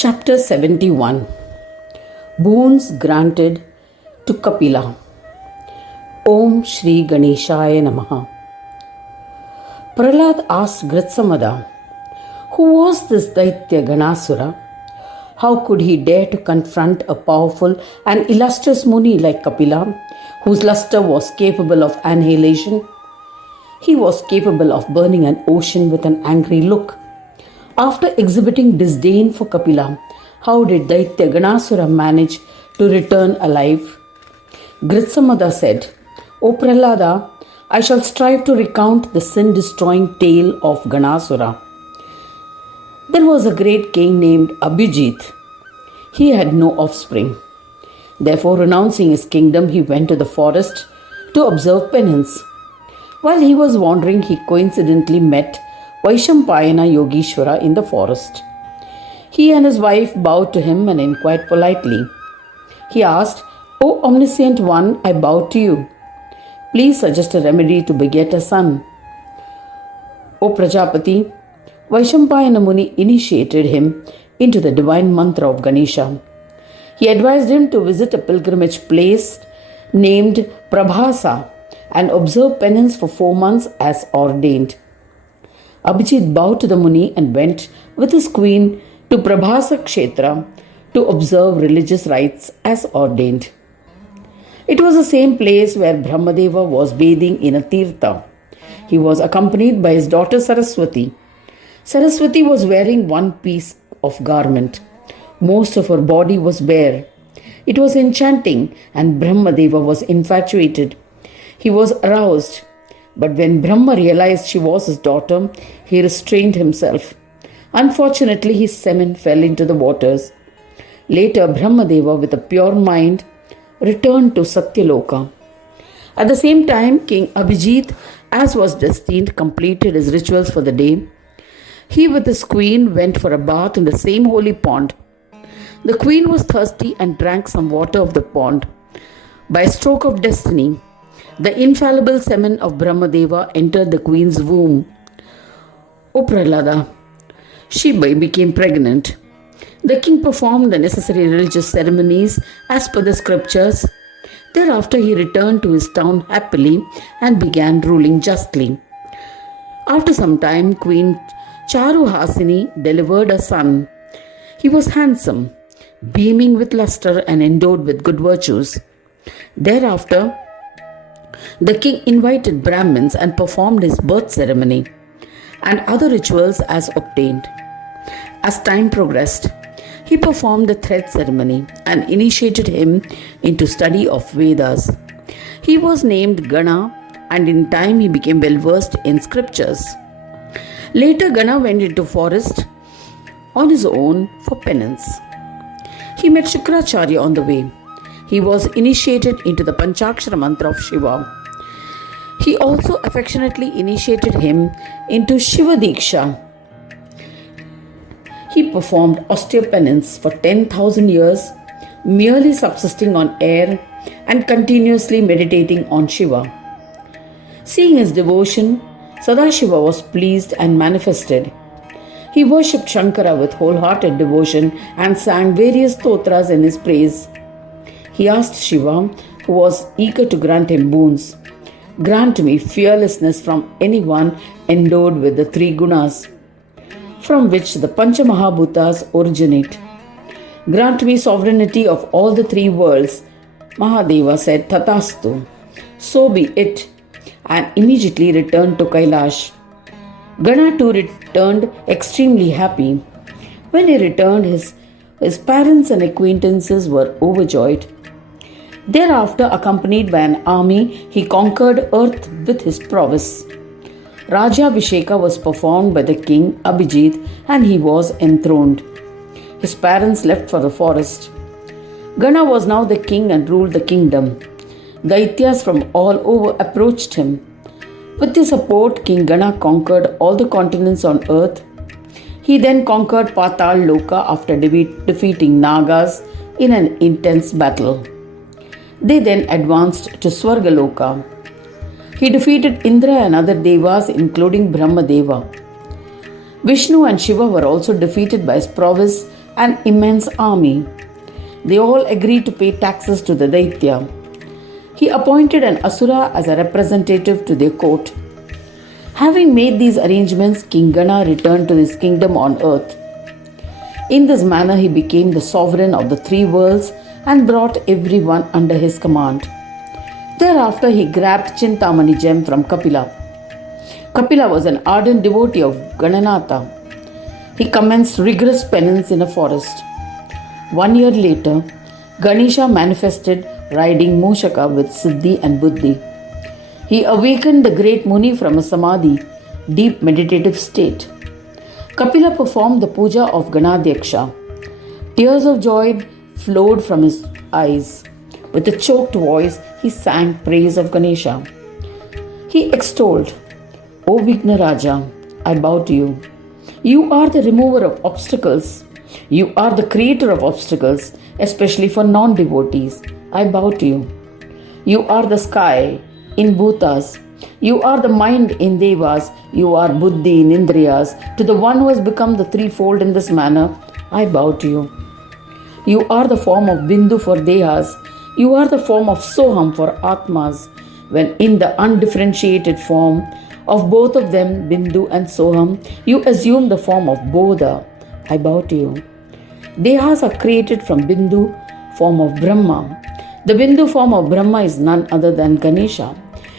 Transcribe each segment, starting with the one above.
Chapter 71. Boons granted to Kapila. Om Shri Ganeshaya Namaha. Prahlad asked Gritsamada, who was this Daitya Ganasura? How could he dare to confront a powerful and illustrious Muni like Kapila, whose luster was capable of annihilation? He was capable of burning an ocean with an angry look. After exhibiting disdain for Kapila, how did Daitya Ganasura manage to return alive? Gritsamada said, O Prahlada, I shall strive to recount the sin-destroying tale of Ganasura. There was a great king named Abhijit. He had no offspring. Therefore, renouncing his kingdom, he went to the forest to observe penance. While he was wandering, he coincidentally met Vaishampayana Yogeshwara in the forest. He and his wife bowed to him and inquired politely. He asked, O omniscient one, I bow to you. Please suggest a remedy to beget a son. O Prajapati, Vaishampayana Muni initiated him into the divine mantra of Ganesha. He advised him to visit a pilgrimage place named Prabhasa and observe penance for 4 months as ordained. Abhijit bowed to the Muni and went with his queen to Prabhasa Kshetra to observe religious rites as ordained. It was the same place where Brahmadeva was bathing in a tirtha. He was accompanied by his daughter Saraswati. Saraswati was wearing one piece of garment. Most of her body was bare. It was enchanting, and Brahmadeva was infatuated. He was aroused. But when Brahma realized she was his daughter, he restrained himself. Unfortunately, his semen fell into the waters. Later, Brahmadeva, with a pure mind, returned to Satyaloka. At the same time, King Abhijit, as was destined, completed his rituals for the day. He with his queen went for a bath in the same holy pond. The queen was thirsty and drank some water of the pond. By a stroke of destiny, the infallible semen of Brahmadeva entered the queen's womb. O Prahlada, she became pregnant. The king performed the necessary religious ceremonies as per the scriptures. Thereafter he returned to his town happily and began ruling justly. After some time, Queen Charuhasini delivered a son. He was handsome, beaming with luster and endowed with good virtues. Thereafter, the king invited Brahmins and performed his birth ceremony and other rituals as obtained. As time progressed, he performed the thread ceremony and initiated him into study of Vedas. He was named Gana, and in time he became well versed in scriptures. Later, Gana went into forest on his own for penance. He met Shukracharya on the way. He was initiated into the Panchakshara mantra of Shiva. He also affectionately initiated him into Shiva Diksha. He performed austere penance for 10,000 years, merely subsisting on air and continuously meditating on Shiva. Seeing his devotion, Sadashiva was pleased and manifested. He worshipped Shankara with wholehearted devotion and sang various stotras in his praise. He asked Shiva, who was eager to grant him boons, grant me fearlessness from anyone endowed with the 3 gunas, from which the Panchamahabhutas originate. Grant me sovereignty of all the 3 worlds. Mahadeva said, Tathastu. So be it, and immediately returned to Kailash. Gana too returned extremely happy. When he returned, his parents and acquaintances were overjoyed. Thereafter, accompanied by an army, he conquered earth with his prowess. Rajabhisheka was performed by the king Abhijit and he was enthroned. His parents left for the forest. Gana was now the king and ruled the kingdom. Daityas from all over approached him. With their support, King Gana conquered all the continents on earth. He then conquered Patal Loka after defeating Nagas in an intense battle. They then advanced to Swargaloka. He defeated Indra and other devas, including Brahmadeva. Vishnu and Shiva were also defeated by his prowess an immense army. They all agreed to pay taxes to the Daitya. He appointed an Asura as a representative to their court. Having made these arrangements, King Gana returned to his kingdom on earth. In this manner, he became the sovereign of the three worlds and brought everyone under his command. Thereafter, he grabbed Chintamani gem from Kapila. Kapila was an ardent devotee of Gananatha. He commenced rigorous penance in a forest. 1 year later, Ganesha manifested riding Moshaka with Siddhi and Buddhi. He awakened the great Muni from a samadhi, deep meditative state. Kapila performed the puja of Ganadhyaksha. Tears of joy flowed from his eyes. With a choked voice, he sang praise of Ganesha. He extolled, O Vignaraja, I bow to you. You are the remover of obstacles. You are the creator of obstacles, especially for non-devotees. I bow to you. You are the sky in Bhutas. You are the mind in Devas. You are Buddhi in Indriyas. To the one who has become the threefold in this manner, I bow to you. You are the form of Bindu for Dehas. You are the form of Soham for Atmas. When in the undifferentiated form of both of them, Bindu and Soham, you assume the form of Bodha. I bow to you. Dehas are created from Bindu, form of Brahma. The Bindu form of Brahma is none other than Ganesha.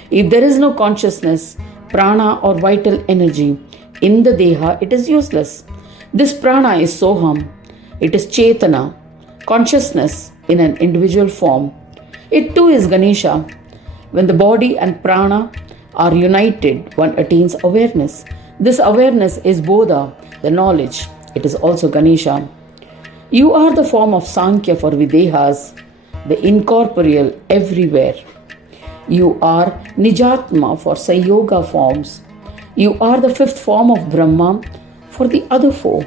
If there is no consciousness, prana or vital energy in the Deha, it is useless. This prana is Soham. It is Chetana, consciousness in an individual form. It too is Ganesha. When the body and prana are united, one attains awareness. This awareness is Bodha, the knowledge. It is also Ganesha. You are the form of Sankhya for Videhas, the incorporeal everywhere. You are Nijatma for Sayoga forms. You are the fifth form of Brahma for the other four.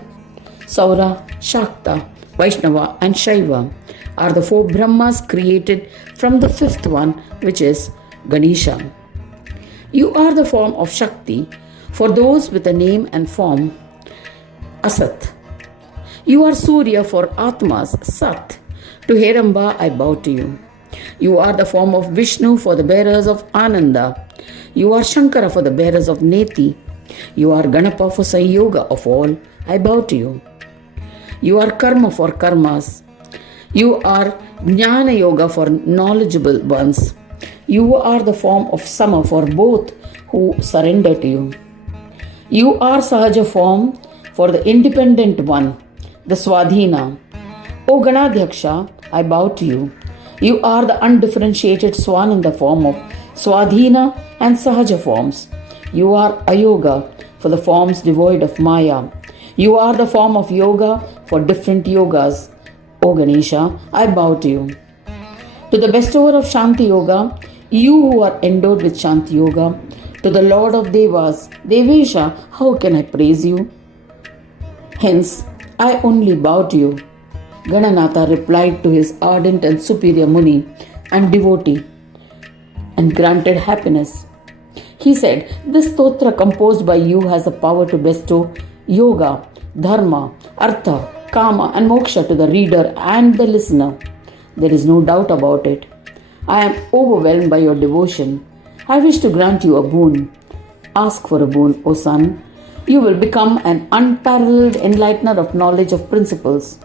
Saura, Shakta, Vaishnava and Shaiva are the four Brahmas created from the fifth one, which is Ganesha. You are the form of Shakti for those with a name and form, Asat. You are Surya for Atmas, Sat. To Heramba I bow to you. You are the form of Vishnu for the bearers of Ananda. You are Shankara for the bearers of Neti. You are Ganapa for Sayoga of all. I bow to you. You are Karma for Karmas. You are Jnana Yoga for knowledgeable ones. You are the form of Sama for both who surrender to you. You are Sahaja form for the independent one, the Swadhina. O Ganadhyaksha, I bow to you. You are the undifferentiated Swan in the form of Swadhina and Sahaja forms. You are Ayoga for the forms devoid of Maya. You are the form of Yoga for different yogas. O Ganesha, I bow to you. To the bestower of Shanti Yoga, you who are endowed with Shanti Yoga, to the Lord of Devas, Devesha, how can I praise you? Hence, I only bow to you. Gananatha replied to his ardent and superior Muni and devotee and granted happiness. He said, this stotra composed by you has the power to bestow yoga, dharma, artha, kama and moksha to the reader and the listener. There is no doubt about it. I am overwhelmed by your devotion. I wish to grant you a boon. Ask for a boon, O son. You will become an unparalleled enlightener of knowledge of principles.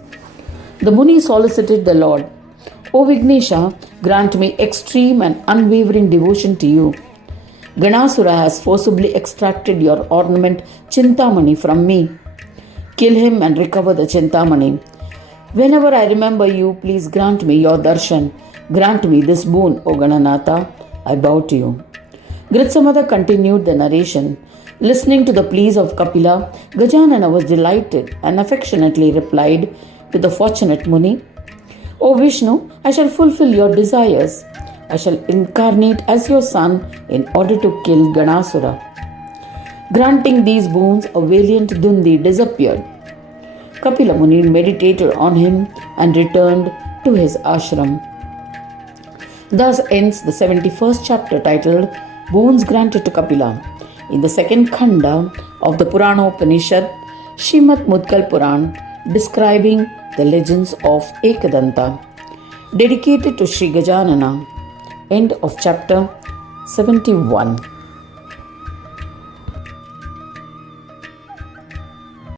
The Muni solicited the Lord, O Vignesha, grant me extreme and unwavering devotion to you. Ganasura has forcibly extracted your ornament Chintamani from me. Kill him and recover the Chintamani. Whenever I remember you, please grant me your darshan. Grant me this boon, O Gananatha. I bow to you. Gritsamada continued the narration. Listening to the pleas of Kapila, Gajanana was delighted and affectionately replied to the fortunate Muni, O Vishnu, I shall fulfill your desires. I shall incarnate as your son in order to kill Ganasura. Granting these boons, a valiant Dundi disappeared. Kapila Muni meditated on him and returned to his ashram. Thus ends the 71st chapter titled Boons Granted to Kapila. In the second khanda of the Purana Upanishad, Srimad Mudkal Purana, describing the legends of Ekadanta, dedicated to Sri Gajanana. End of chapter 71.